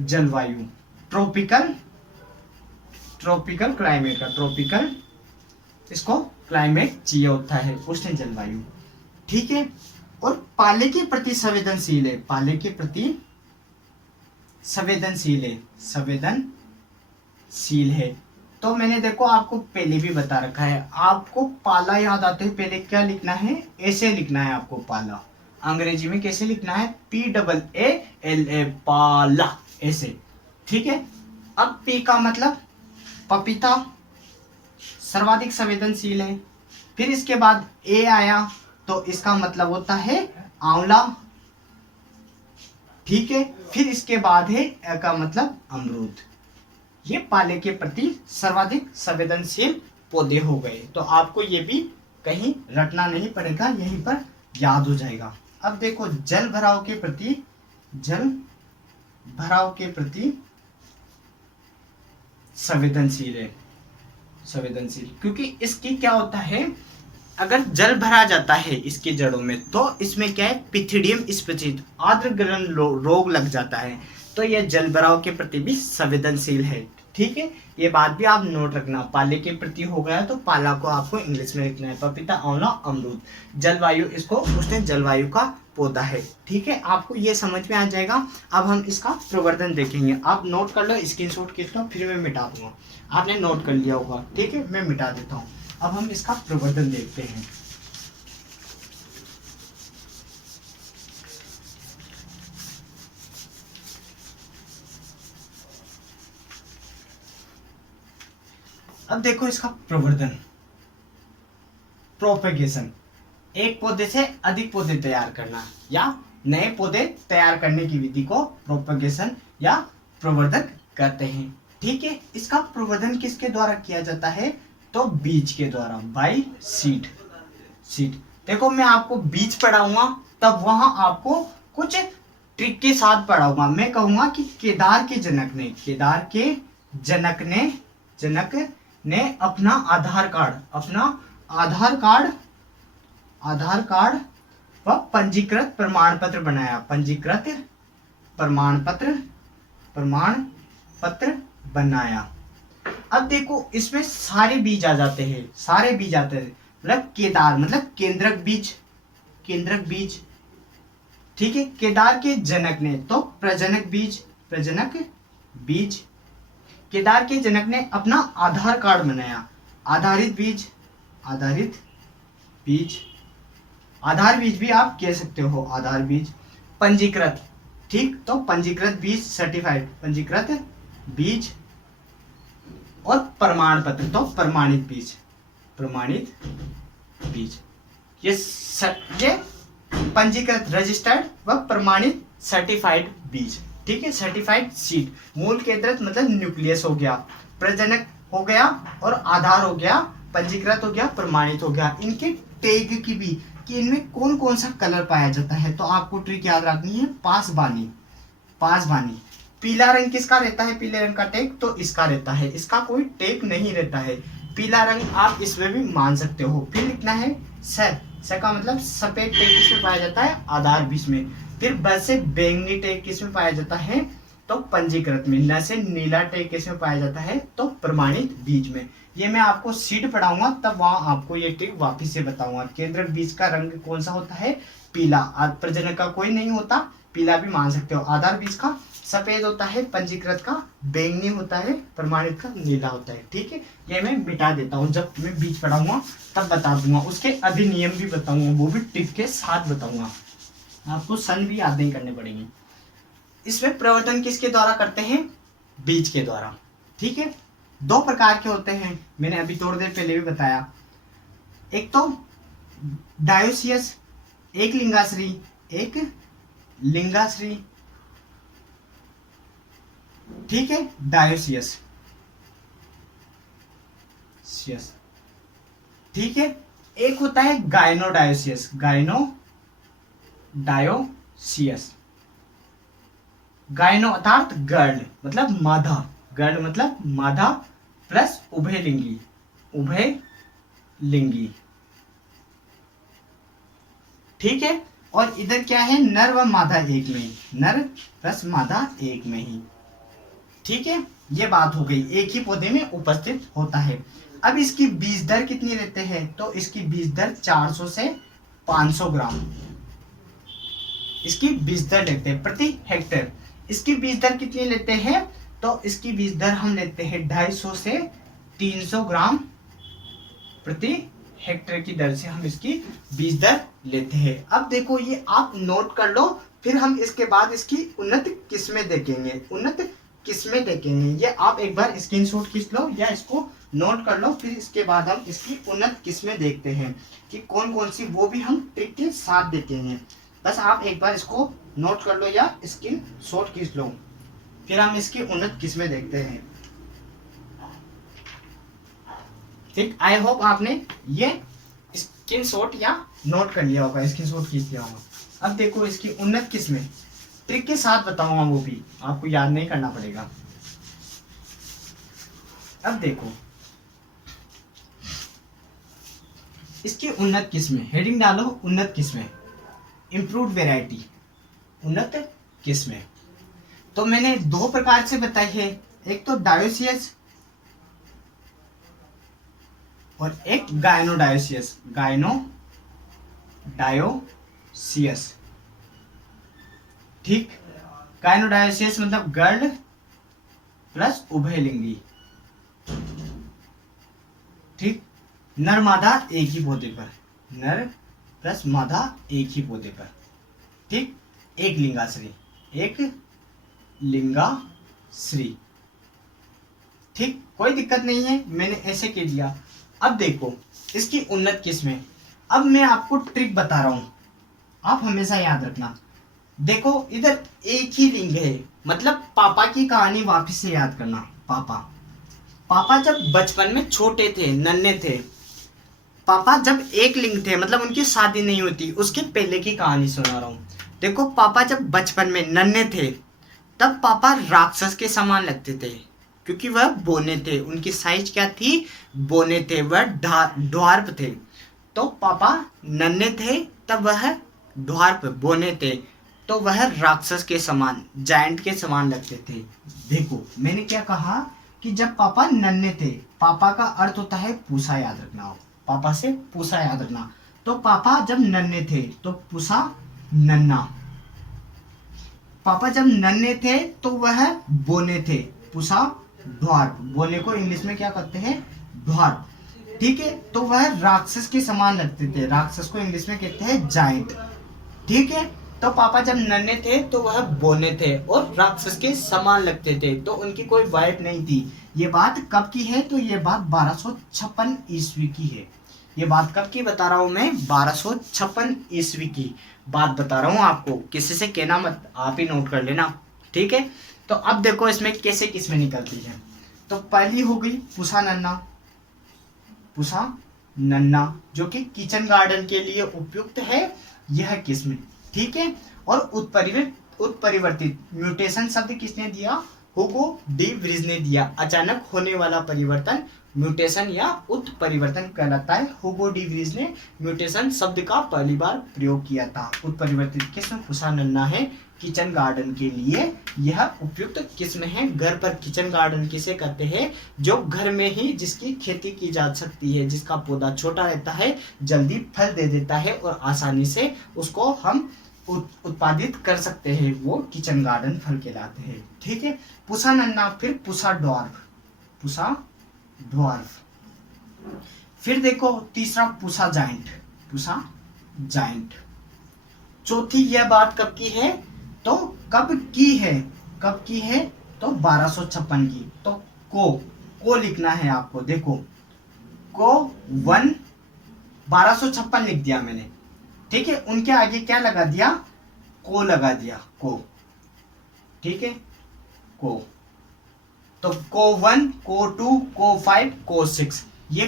जलवायु, ट्रॉपिकल, ट्रॉपिकल क्लाइमेट का, ट्रॉपिकल इसको क्लाइमेट चाहिए होता है, उष्ण जलवायु। ठीक है। और पाले के प्रति संवेदनशील है, पाले के प्रति संवेदनशील है, संवेदनशील है। तो मैंने देखो आपको पहले भी बता रखा है, आपको पाला याद आते ही पहले क्या लिखना है, ऐसे लिखना है आपको पाला। अंग्रेजी में कैसे लिखना है, PAALA, पाला, ऐसे। ठीक है। अब P का मतलब पपीता, सर्वाधिक संवेदनशील है। फिर इसके बाद A आया तो इसका मतलब होता है आंवला। ठीक है। फिर इसके बाद है A का मतलब अमरूद। ये पाले के प्रति सर्वाधिक संवेदनशील पौधे हो गए। तो आपको ये भी कहीं रटना नहीं पड़ेगा, यहीं पर याद हो जाएगा। अब देखो जल भराव के प्रति, जल भराव के प्रति संवेदनशील है, संवेदनशील, क्योंकि इसकी क्या होता है, अगर जल भरा जाता है इसकी जड़ों में तो इसमें क्या है, पिथिडियम स्पीसीज, आर्द्र गलन रोग लग जाता है। तो यह जल भराव के प्रति भी संवेदनशील है। ठीक है। ये बात भी आप नोट रखना, पाले के प्रति हो गया तो पाला को आपको इंग्लिश में लिखना है, पपीता, आंवला, अमरूद। जलवायु, इसको उष्ण जलवायु का पौधा है। ठीक है। आपको ये समझ में आ जाएगा। अब हम इसका प्रवर्धन देखेंगे। आप नोट कर लो, स्क्रीनशॉट खींच लो, फिर मैं मिटा दूंगा। आपने नोट कर लिया होगा। ठीक है, मैं मिटा देता हूँ। अब हम इसका प्रवर्धन देखते हैं। अब देखो इसका प्रवर्धन, प्रोपेगेशन, एक पौधे से अधिक पौधे तैयार करना या नए पौधे तैयार करने की विधि को प्रोपेगेशन या प्रवर्धन कहते हैं। ठीक है। इसका प्रवर्धन किसके द्वारा किया जाता है, तो बीज के द्वारा, बाय सीड, सीड। देखो मैं आपको बीज पढ़ाऊंगा तब वहां आपको कुछ ट्रिक के साथ पढ़ाऊंगा। मैं कहूंगा कि केदार के जनक ने, केदार के जनक ने अपना आधार कार्ड, अपना आधार कार्ड व पंजीकृत प्रमाण पत्र बनाया, पंजीकृत प्रमाण पत्र बनाया। अब देखो इसमें सारे बीज आ जाते हैं, सारे बीज आते हैं, मतलब केदार मतलब केंद्रक बीज, केंद्रक बीज। ठीक है। केदार के जनक ने तो प्रजनक बीज, प्रजनक बीज। केदार के जनक ने अपना आधार कार्ड बनाया, आधारित बीज, आधारित बीज, आधार बीज भी आप कह सकते हो, आधार बीज। पंजीकृत, ठीक, तो पंजीकृत बीज, सर्टिफाइड, पंजीकृत बीज। और प्रमाण पत्र तो प्रमाणित बीज, प्रमाणित बीज। ये पंजीकृत, रजिस्टर्ड व प्रमाणित सर्टिफाइड बीज। ठीक है। सर्टिफाइड सीड, मूल केंद्रित मतलब न्यूक्लियस हो गया, प्रजनक हो गया और आधार हो गया, पंजीकृत हो गया, प्रमाणित हो गया। इनके टैग की भी कि इनमें कौन कौन सा कलर पाया जाता है, तो आपको ट्रिक याद रखनी है, पासबानी, पासबानी। पीला रंग किसका रहता है, पीले रंग का टैग तो इसका रहता है, इसका कोई टैग नहीं रहता है। पीला रंग आप इसमें भी मान सकते हो। फिर लिखना है सर, सर का मतलब सफेद टैग किसमें पाया जाता है, आधार बीज में। फिर ब से बैंगनी टैग किसमें पाया जाता है, तो पंजीकृत में। न से नीला टैग किसमें पाया जाता है, तो प्रमाणित बीज में। ये मैं आपको सीड पढ़ाऊंगा तब वहां आपको ये ट्रिक वापिस से बताऊंगा। केंद्रक बीज का रंग कौन सा होता है, पीला। प्रजनक का कोई नहीं होता, पीला भी मान सकते हो। आधार बीज का सफेद होता है, पंजीकृत का बैंगनी होता है, प्रमाणित का नीला होता है। ठीक है। ये मैं मिटा देता हूँ, जब मैं बीज पढ़ाऊंगा तब बता दूंगा, उसके अधिनियम भी बताऊंगा, वो भी ट्रिक के साथ बताऊंगा। आपको सन भी याद नहीं करने पड़ेंगे। इसमें प्रवर्धन किसके द्वारा करते हैं, बीज के द्वारा। ठीक है। दो प्रकार के होते हैं, मैंने अभी थोड़ी देर पहले भी बताया। एक तो डायोसियस, एक लिंगाश्री, एक लिंगाश्री। ठीक है। डायोसियस, ठीक है। एक होता है गायनोडायोसियस, गायनोडायोसियस। गायनो अर्थात गर्ल मतलब मादा, गर्ल मतलब मादा, प्लस उभयलिंगी, उभयलिंगी, ठीक है। और इधर क्या है, नर व मादा एक में ही, नर प्लस मादा एक में ही, ठीक है। ये बात हो गई, एक ही पौधे में उपस्थित होता है। अब इसकी बीज दर कितनी लेते हैं, तो इसकी बीज दर 400 से 500 ग्राम इसकी बीज दर लेते हैं प्रति हेक्टेयर। इसकी बीज दर कितनी लेते हैं, तो इसकी बीज दर हम लेते हैं 250 से 300 ग्राम प्रति हेक्टेयर की दर से हम इसकी बीज दर लेते हैं। अब देखो ये आप नोट कर लो, फिर हम इसके बाद इसकी उन्नत किस्में देखेंगे, उन्नत किस्में देखेंगे। ये आप एक बार स्क्रीनशॉट खींच लो या इसको नोट कर लो, फिर इसके बाद हम इसकी उन्नत किस्में देखते हैं कि कौन कौन सी, वो भी हम ट्रिक के साथ देखेंगे। बस आप एक बार इसको नोट कर लो या स्क्रीनशॉट खींच लो, फिर हम इसकी उन्नत किस्में देखते हैं। ठीक, आई होप आपने ये स्क्रीनशॉट या नोट कर लिया होगा, स्क्रीनशॉट खींच लिया होगा। अब देखो इसकी उन्नत किस्में ट्रिक के साथ बताऊंगा, वो भी आपको याद नहीं करना पड़ेगा। अब देखो इसकी उन्नत किस्में, हेडिंग डालो उन्नत किस्में, इम्प्रूव्ड वैरायटी, उन्नत किस्में। तो मैंने दो प्रकार से बताई है, एक तो डायोसियस और एक गायनोडायोसियस, गायनोडायोसियस, ठीक। गायनोडायोसियस मतलब गर्ल प्लस उभयलिंगी, ठीक। नर मादा एक ही पौधे पर, नर प्लस मादा एक ही पौधे पर, ठीक। एक लिंगाश्री, एक लिंगाश्री, ठीक, कोई दिक्कत नहीं है, मैंने ऐसे कह दिया। अब देखो इसकी उन्नत किस्में। अब मैं आपको ट्रिक बता रहा हूं, आप हमेशा याद रखना। देखो इधर एक ही लिंग है, मतलब पापा की कहानी वापस से याद करना। पापा जब बचपन में छोटे थे, नन्हे थे, पापा जब एक लिंग थे, मतलब उनकी शादी नहीं होती, उसके पहले की कहानी सुना रहा हूँ। देखो पापा जब बचपन में नन्हे थे, तब पापा राक्षस के समान लगते थे, क्योंकि वह बोने थे, उनकी साइज क्या थी, बोने थे, वह ड्वार्फ थे। तो पापा नन्हे थे तब वह ड्वार्फ बोने थे, तो वह राक्षस के समान, जायंट के समान लगते थे। देखो मैंने क्या कहा कि जब पापा नन्हे थे, पापा का अर्थ होता है पूसा, याद रखना हो, पापा से पूसा याद रखना। तो पापा जब नन्हे थे तो पूसा नन्ना, पापा जब नन्हे थे तो वह बोने थे, पूसा ड्वार्फ, बोने को इंग्लिश में क्या कहते हैं, ड्वार्फ, ठीक है। तो वह राक्षस के समान लगते थे, राक्षस को इंग्लिश में कहते हैं जायंट, ठीक है। तो पापा जब नन्हे थे तो वह बोने थे और राक्षस के समान लगते थे, तो उनकी कोई वाइफ नहीं थी। ये बात कब की है, तो ये बात 1256 ईस्वी की है। ये बात कब की बता रहा हूँ मैं, 1256 ईस्वी की बात बता रहा हूँ आपको, किसी से कहना मत, आप ही नोट कर लेना, ठीक है। तो अब देखो इसमें कैसे किस्में निकलती हैं। तो पहली हो गई पूसा नन्ना, पूसा नन्ना जो कि किचन गार्डन के लिए उपयुक्त है यह किस्म, ठीक है। और उत्परिवर्तित, म्यूटेशन शब्द किसने दिया, हुगो डी व्रीज ने दिया। अचानक होने वाला परिवर्तन म्यूटेशन या उत्परिवर्तन कहलाता है। हुगो डी व्रीज ने म्यूटेशन शब्द का पहली बार प्रयोग किया था। उत्परिवर्तित किस्म पूसा नन्ना है, किचन गार्डन के लिए यह उपयुक्त किस्म है। घर पर किचन गार्डन किसे कहते हैं, जो घर में ही जिसकी खेती की जा सकती है, जिसका पौधा छोटा रहता है, जल्दी फल दे देता है और आसानी से उसको हम उत्पादित कर सकते हैं, वो किचन गार्डन फल कहलाते हैं, ठीक है। पूसा नन्ना, फिर पूसा ड्वार्फ, पूसा ड्वार्फ, फिर देखो तीसरा पूसा जायंट, पूसा जायंट। चौथी यह बात कब की है, तो कब की है तो 1256 की। तो को लिखना है आपको, देखो को 1 1256 लिख दिया मैंने, ठीक है। उनके आगे क्या लगा दिया, को लगा दिया, को, ठीक है, को। तो को 1, को 2, को 5, को 6, ये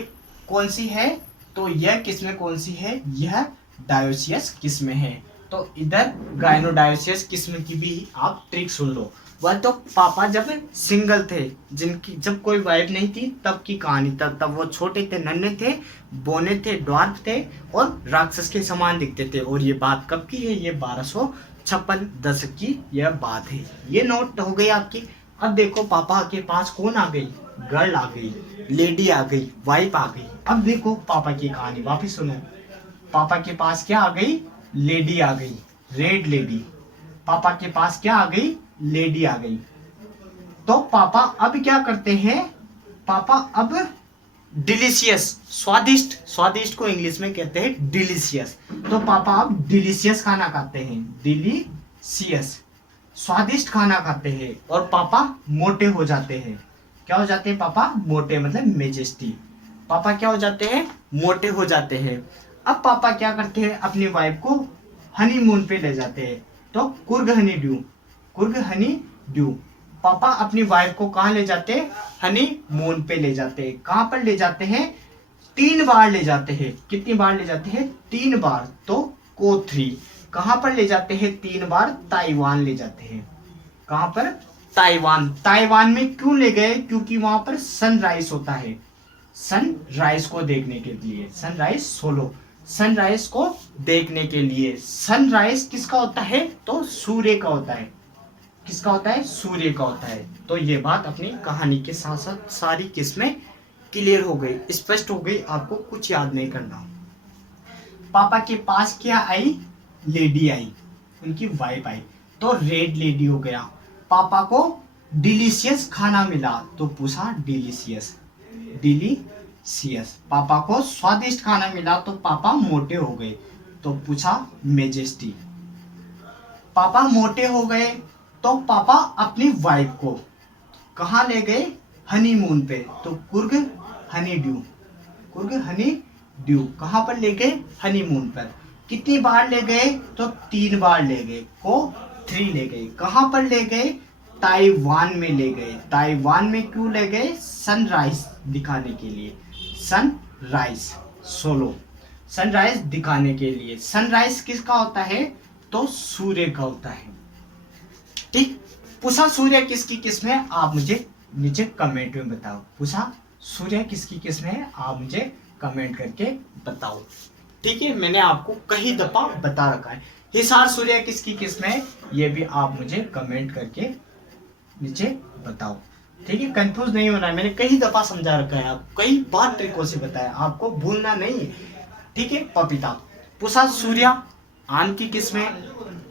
कौन सी है, तो यह किस्में कौन सी है, यह डायोसियस किस्में है। तो इधर गायनोडायोसियस किस्म की भी आप ट्रिक सुन लो। वह तो पापा जब सिंगल थे, जिनकी जब कोई वाइफ नहीं थी तब की कहानी, तब वो छोटे थे, नन्हे थे, बोने थे, ड्वार्फ थे और राक्षस के समान दिखते थे। और ये बात कब की है? ये 1256 दशक की यह बात है। ये नोट हो गई आपकी। अब देखो पापा के पास कौन आ गई? गर्ल आ गई, लेडी आ गई, वाइफ आ गई। अब देखो पापा की कहानी वापिस सुनो। पापा के पास क्या आ गई? लेडी आ गई, रेड लेडी। पापा के पास क्या आ गई? लेडी आ गई। तो पापा अब क्या करते हैं? पापा अब डिलीशियस, स्वादिष्ट, स्वादिष्ट को इंग्लिश में कहते हैं डिलीशियस। तो पापा अब डिलीशियस खाना खाते हैं, डिलीशियस, स्वादिष्ट खाना खाते हैं। और पापा मोटे हो जाते हैं। क्या हो जाते हैं पापा? मोटे, मतलब मेजेस्टी। पापा क्या हो जाते हैं? मोटे हो जाते हैं। अब पापा क्या करते हैं? अपनी वाइफ को हनीमून पे ले जाते हैं। तो कुर्ग हनी ड्यू, कुर्ग हनी ड्यू। पापा अपनी वाइफ को कहाँ ले जाते हैं? हनीमून पे ले जाते हैं। कहाँ पर ले जाते हैं? 3 बार ले जाते हैं। कितनी बार ले जाते हैं? 3 बार। तो को3। कहाँ पर ले जाते हैं? 3 बार ताइवान ले जाते हैं। कहाँ पर? ताइवान। ताइवान में क्यों ले गए? क्योंकि वहां पर सनराइज होता है, सनराइज को देखने के लिए। सनराइज सोलो, सनराइज को देखने के लिए। सनराइज किसका होता है? तो सूर्य का होता है। किसका होता है? सूर्य का होता है। तो ये बात अपनी कहानी के साथ साथ सारी किस्में क्लियर हो गई, स्पष्ट हो गई। आपको कुछ याद नहीं करना। पापा के पास क्या आई? लेडी आई, उनकी वाइफ आई। तो रेड लेडी हो गया। पापा को डिलीशियस खाना मिला तो पूछा डिलीशियस, डिलीशियस। पापा को स्वादिष्ट खाना मिला तो पापा मोटे हो गए तो पूछा मेजेस्टी। पापा मोटे हो गए तो पापा अपनी वाइफ को कहाँ ले गए? हनीमून पे। तो कुर्ग हनी ड्यू, कुर्ग हनी ड्यू। कहाँ पर ले गए? हनीमून पर। कितनी बार ले गए? तो 3 बार ले गए, को3 ले गए। कहाँ पर ले गए? ताइवान में ले गए। ताइवान में क्यों ले गए? सनराइज दिखाने के लिए, सनराइज सोलो, सनराइज दिखाने के लिए। सनराइज किसका होता है? तो सूर्य का होता है। ठीक। पूछा सूर्य किसकी किस्म है? आप मुझे नीचे कमेंट में बताओ। पूछा सूर्य किसकी किस्म है? आप मुझे कमेंट करके बताओ। ठीक है, मैंने आपको कई दफा बता रखा है। हिसार सूर्य किसकी किस्म है? ये भी आप मुझे कमेंट करके नीचे बताओ। ठीक है, कंफ्यूज नहीं होना है। मैंने कई दफा समझा रखा है, आप कई बार ट्रिकों से बताया, आपको भूलना नहीं है। ठीक है। पपीता। पूछा सूर्य आम की किस्में,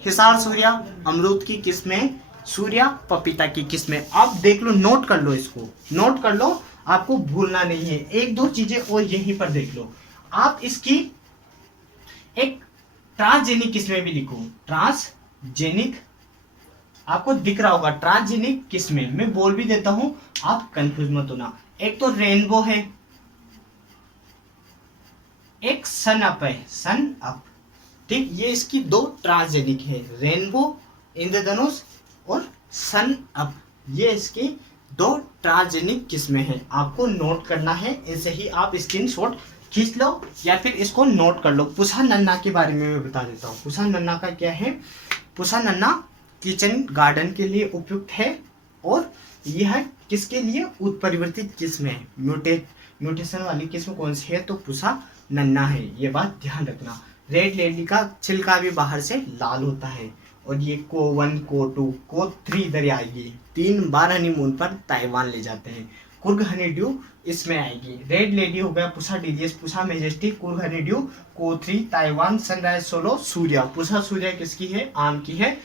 हिसार सूर्य अमरूद की किस्में, सूर्य पपीता की किस्में। आप देख लो, नोट कर लो, इसको नोट कर लो, आपको भूलना नहीं है। 1-2 चीजें और यहीं पर देख लो। आप इसकी एक ट्रांसजेनिक किस्में भी लिखो। ट्रांसजेनिक आपको दिख रहा होगा, ट्रांसजेनिक किस्में मैं बोल भी देता हूं, आप कंफ्यूज मत होना। एक तो रेनबो है, एक सन अप है, सन अप। ठीक, ये इसकी 2 ट्रांसजेनिक है, रेनबो इंद्रधनुष और सन अप। ये इसकी 2 ट्रांसजेनिक किस्में हैं। आपको नोट करना है, ऐसे ही आप स्क्रीनशॉट खींच लो या फिर इसको नोट कर लो। पुसा नन्ना के बारे में मैं बता देता हूँ। पुसा नन्ना का क्या है? पुसा नन्ना किचन गार्डन के लिए उपयुक्त है और यह किसके लिए? उत्परिवर्तित किस्म है। म्यूटेशन वाली किस्म कौन सी है? तो पुसा नन्ना है। ये बात ध्यान रखना। रेड लेडी का छिलका भी बाहर से लाल होता है। और ये को1, को2, को3 इधर आएगी। 3 बार हनीमून पर ताइवान ले जाते हैं। कुर्ग हनीड्यू इसमें आएगी। रेड लेडी हो गया, Pusa delicious, Pusa majesty, Coorg honeydew, को3 Taiwan, sunrise solo, Surya. Pusa Surya किसकी है? आम की है।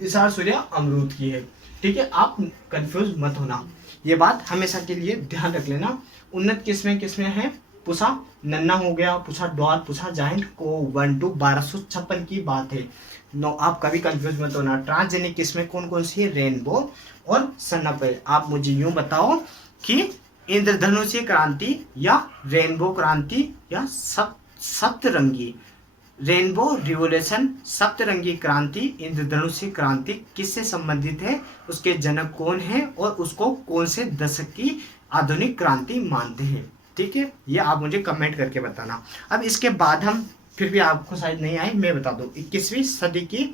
हिसार सूर्य अमरूद की है। ठीक है, आप कंफ्यूज मत होना, ये बात हमेशा के लिए ध्यान रख लेना। उन्नत किस्में किस्में हैं? पुसा नन्ना हो गया, पुसा डॉल, पुसा जाइंट, को 1 to 1256 की बात है। नो, आप कभी कंफ्यूज मत होना। ट्रांसजेनिक किस्में कौन कौन सी है? रेनबो और सनअप है। आप मुझे यूं बताओ कि इंद्रधनुषीय क्रांति या रेनबो क्रांति या सप्तरंगी, रेनबो रिवोल्यूशन, सप्तरंगी क्रांति, इंद्रधनुषीय क्रांति किससे संबंधित है? उसके जनक कौन है और उसको कौन से दशक की आधुनिक क्रांति मानते हैं? ठीक है, ये आप मुझे कमेंट करके बताना। अब इसके बाद हम फिर भी आपको शायद नहीं आए, मैं बता दूं। 21वीं सदी की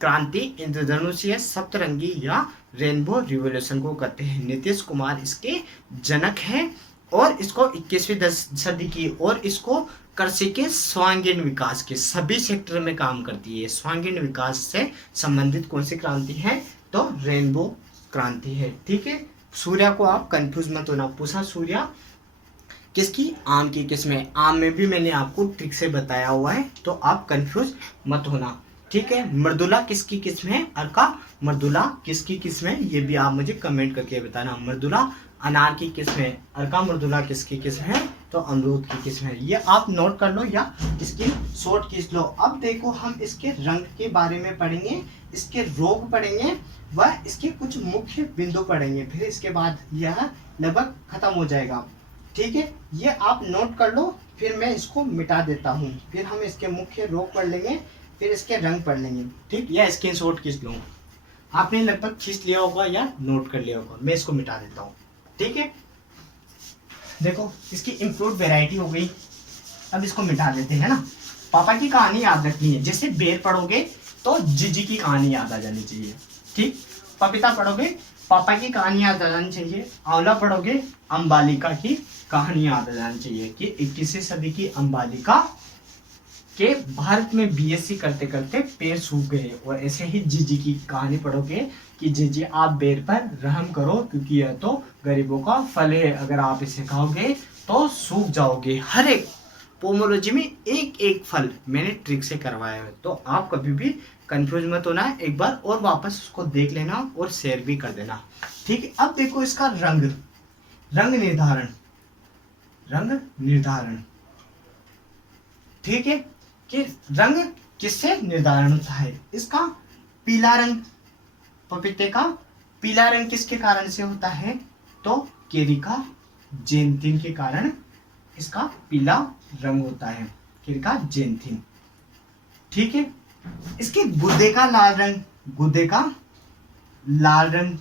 क्रांति इंद्रधनुषीय सप्तरंगी या रेनबो रिवॉल्यूशन को कहते हैं। नीतीश कुमार इसके जनक हैं और इसको 21वीं सदी की, और इसको कृषि के सर्वांगीण विकास के सभी सेक्टर में काम करती है। सर्वांगीण विकास से संबंधित कौन सी क्रांति है? तो रेनबो क्रांति है। ठीक है, सूर्या को आप कंफ्यूज मत होना। पूछा सूर्या किसकी? आम की किस्में। आम में भी मैंने आपको ट्रिक से बताया हुआ है, तो आप कंफ्यूज मत होना। ठीक है, मृदुला किसकी किस्म है? अर्का मृदुला किसकी किस्म है? ये भी आप मुझे कमेंट करके बताना। मृदुला अनार की किस्म है, अर्का मृदुला किसकी किस्म है? तो अमरूद की किस्म है। ये आप नोट कर लो या इसकी शॉर्ट खींच लो। अब देखो, हम इसके रंग के बारे में पढ़ेंगे, इसके रोग पढ़ेंगे, व इसके कुछ मुख्य बिंदु पढ़ेंगे। फिर इसके बाद यह लगभग खत्म हो जाएगा। ठीक है, ये आप नोट कर लो, फिर मैं इसको मिटा देता हूँ। फिर हम इसके मुख्य रोग पढ़ लेंगे, फिर इसके रंग पढ़ लेंगे। ठीक, या स्क्रीनशॉट खींच लो। आपने लगभग खींच लिया होगा या नोट कर लिया होगा। मैं इसको मिटा देता हूँ। ठीक है, देखो इसकी इम्प्रूव वेराइटी हो गई। अब इसको मिटा देते हैं ना। पापा की कहानी याद रखनी है। जैसे बेर पढ़ोगे तो जीजी की कहानी याद आ जानी चाहिए। ठीक, पपीता पढ़ोगे पापा की कहानी याद आ जानी चाहिए। आंवला पढ़ोगे अम्बालिका की कहानी याद आ जानी चाहिए कि 21वीं सदी की अम्बालिका के भारत में बीएससी करते करते पेड़ सूख गए। और ऐसे ही जीजी की कहानी पढ़ोगे कि जीजी आप बेर पर रहम करो, क्योंकि यह तो गरीबों का फल है, अगर आप इसे खाओगे तो सूख जाओगे। हर एक पोमोलॉजी में एक एक फल मैंने ट्रिक से करवाया है, तो आप कभी भी कंफ्यूज मत होना। एक बार और वापस उसको देख लेना और शेयर भी कर देना। ठीक है, अब देखो इसका रंग निर्धारण। रंग निर्धारण, ठीक है, कि रंग किससे निर्धारण होता है? इसका पीला रंग, पपीते का पीला रंग किसके कारण से होता है? तो केरिका जेंथिन के कारण इसका पीला रंग होता है, केरिका जेंथिन। ठीक है, इसके गुर्दे का लाल रंग, गुर्दे का लाल रंग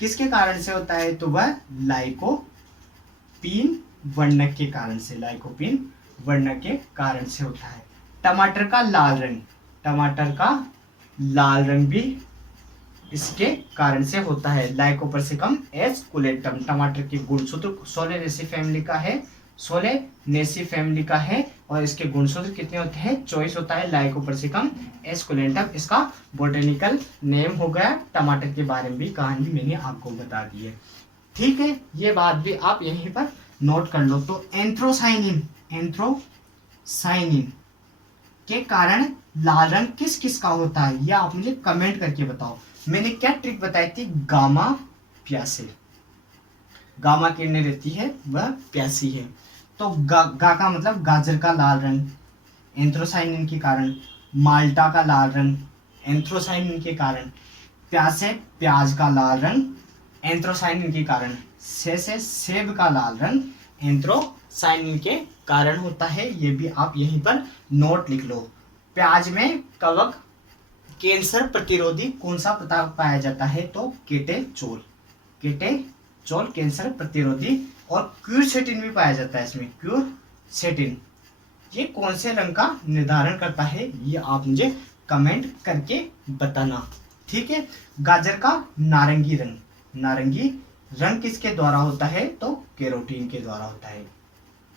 किसके कारण से होता है? तो वह लाइकोपीन वर्णक के कारण से, लाइकोपीन वर्णक के कारण से होता है। टमाटर का लाल रंग, टमाटर का लाल रंग भी इसके कारण से होता है। लाइकोपर्सिकम एस्कुलेंटम, टमाटर के गुणसूत्र सोलेनेसी फैमिली का है, सोलेनेसी फैमिली का है, और इसके गुणसूत्र कितने होते हैं? 24 होता है। लाइकोपर्सिकम एस्कुलेंटम इसका बोटेनिकल नेम हो गया। टमाटर के बारे में भी कहानी मैंने आपको बता दी है। ठीक है, ये बात भी आप यहीं पर नोट कर लो। तो एंथ्रोसाइनिन, एंथ्रोसाइनिन के कारण लाल रंग किस किस का होता है? यह आप मुझे कमेंट करके बताओ। मैंने क्या ट्रिक बताई थी? गामा प्यासे, गामा किरणें रहती है वह प्यासी है। तो गा का मतलब गाजर का लाल रंग एंथ्रोसाइनिन के कारण, माल्टा का लाल रंग एंथ्रोसाइनिन के कारण, प्यासे प्याज का लाल रंग एंथ्रोसाइनिन के कारण, से सेब का लाल रंग एंथ्रोसाइनिन के कारण होता है। ये भी आप यहीं पर नोट लिख लो। प्याज में कवक कैंसर प्रतिरोधी कौन सा पदार्थ पाया जाता है? तो केटेचोल, केटेचोल कैंसर प्रतिरोधी। और क्यूरसेटिन भी पाया जाता है इसमें, क्यूरसेटिन। ये कौन से रंग का निर्धारण करता है? ये आप मुझे कमेंट करके बताना। ठीक है, गाजर का नारंगी रंग, नारंगी रंग किसके द्वारा होता है? तो कैरोटीन के द्वारा होता है।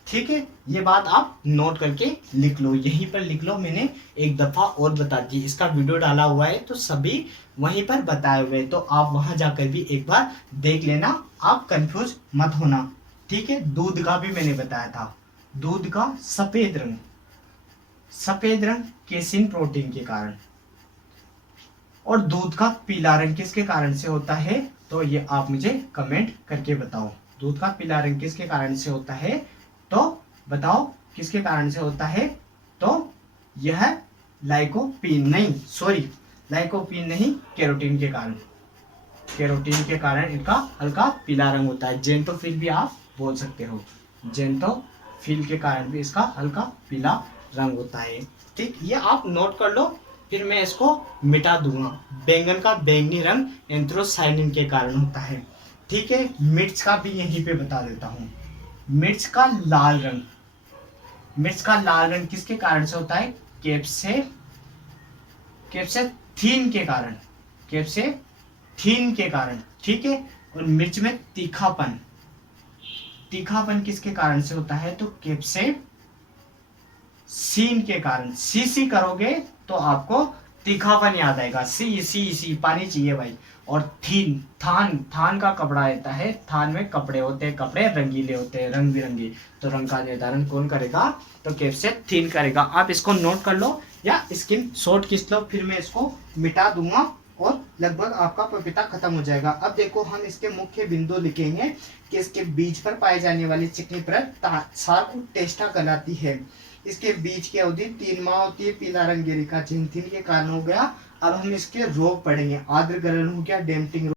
ठीक है, ये बात आप नोट करके लिख लो, यहीं पर लिख लो। मैंने एक दफा और बता दी, इसका वीडियो डाला हुआ है तो सभी वहीं पर बताए हुए, तो आप वहां जाकर भी एक बार देख लेना, आप कंफ्यूज मत होना। ठीक है, दूध का भी मैंने बताया था। दूध का सफेद रंग, सफेद रंग केसिन प्रोटीन के कारण। और दूध का पीला रंग किसके कारण से होता है? तो ये आप मुझे कमेंट करके बताओ। दूध का पीला रंग किसके कारण से होता है? तो बताओ किसके कारण से होता है? तो यह लाइकोपीन नहीं, सॉरी लाइकोपीन नहीं, कैरोटीन के कारण, कैरोटीन के कारण इनका हल्का पीला रंग होता है। जेंटोफिल भी आप बोल सकते हो, जेंटोफिल के कारण भी इसका हल्का पीला रंग होता है। ठीक, ये आप नोट कर लो, फिर मैं इसको मिटा दूंगा। बैंगन का बैंगनी रंग एंथ्रोसाइनिन के कारण होता है। ठीक है, मिर्च का भी यहीं पे बता देता हूँ। मिर्च का लाल रंग, मिर्च का लाल रंग किसके कारण से होता है? कैप्सेथीन के कारण, कैप्सेथीन के कारण, ठीक है। और मिर्च में तीखापन, तीखापन किसके कारण से होता है? तो कैप्सेसीन के कारण। सी करोगे तो आपको तीखापन याद आएगा। सी पानी चाहिए भाई। और थीन, थान का कपड़ा रहता है, थान में कपड़े होते हैं, कपड़े रंगीले होते हैं, रंग बिरंगे, तो रंग का निर्धारण कौन करेगा? तो कैप्सेथीन करेगा। आप इसको नोट कर लो या स्क्रीन शॉट खींच लो, फिर मैं इसको मिटा दूंगा और लगभग आपका पपीता खत्म हो जाएगा। अब देखो हम इसके मुख्य बिंदु लिखेंगे कि इसके बीज पर पाए जाने वाली चिकनी परत टेस्टा कहलाती है। इसके बीज की अवधि 3 माह होती है। पीला रंग गेरिका जिंथिन के कारण हो गया। अब हम इसके रोग पढ़ेंगे। आर्द्र गलन हो गया, डेम्पिंग